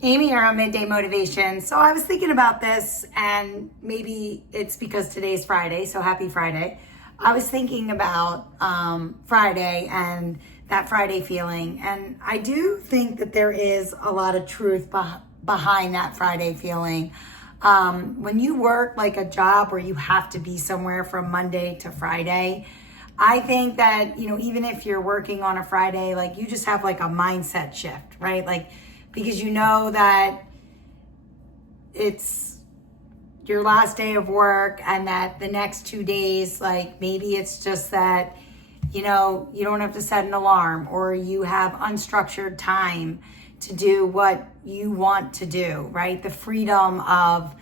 Amy here on Midday Motivation. So I was thinking about this, and maybe it's because today's Friday, so happy Friday. I was thinking about Friday and that Friday feeling, and I do think that there is a lot of truth behind that Friday feeling. When you work like a job where you have to be somewhere from Monday to Friday, I think that, even if you're working on a Friday, like you just have like a mindset shift, right? Like, because you know that it's your last day of work and that the next 2 days, like maybe it's just that, you don't have to set an alarm, or you have unstructured time to do what you want to do, right? The freedom of,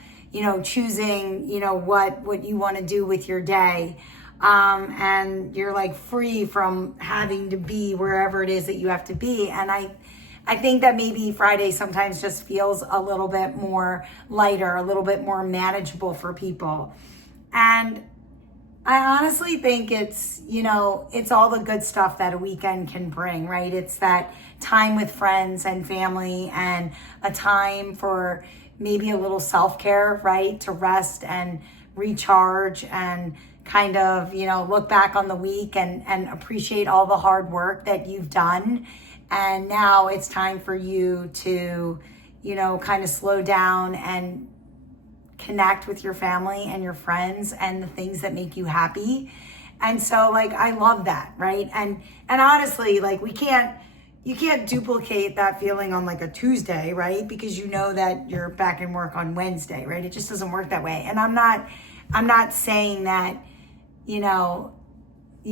choosing, what you want to do with your day. And you're like free from having to be wherever it is that you have to be. And I think that maybe Friday sometimes just feels a little bit more lighter, a little bit more manageable for people. And I honestly think it's all the good stuff that a weekend can bring, right? It's that time with friends and family, and a time for maybe a little self-care, right? To rest and recharge and kind of, look back on the week and appreciate all the hard work that you've done. And now it's time for you to, kind of slow down and connect with your family and your friends and the things that make you happy. And so I love that, right? And honestly, you can't duplicate that feeling on a Tuesday, right? Because you know that you're back in work on Wednesday, right? It just doesn't work that way. And I'm not saying that, you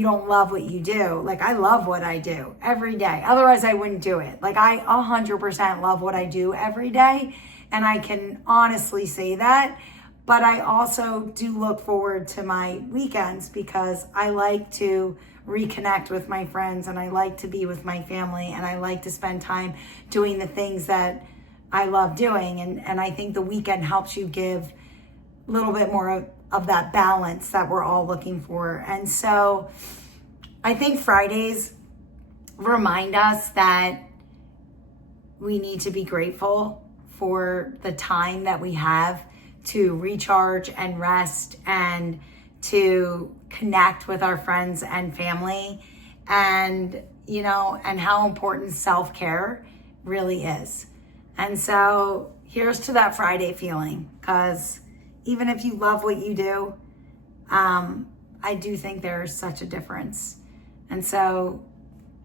don't love what you do. I love what I do every day. Otherwise, I wouldn't do it. I 100% love what I do every day. And I can honestly say that. But I also do look forward to my weekends because I like to reconnect with my friends, and I like to be with my family, and I like to spend time doing the things that I love doing. And I think the weekend helps you give a little bit more of that balance that we're all looking for. And so I think Fridays remind us that we need to be grateful for the time that we have to recharge and rest and to connect with our friends and family, and and how important self-care really is. And so here's to that Friday feeling, because even if you love what you do, I do think there's such a difference. And so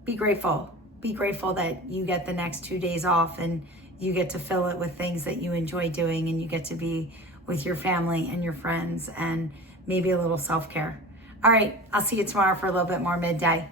be grateful. Be grateful that you get the next 2 days off, and you get to fill it with things that you enjoy doing, and you get to be with your family and your friends, and maybe a little self-care. All right, I'll see you tomorrow for a little bit more Midday.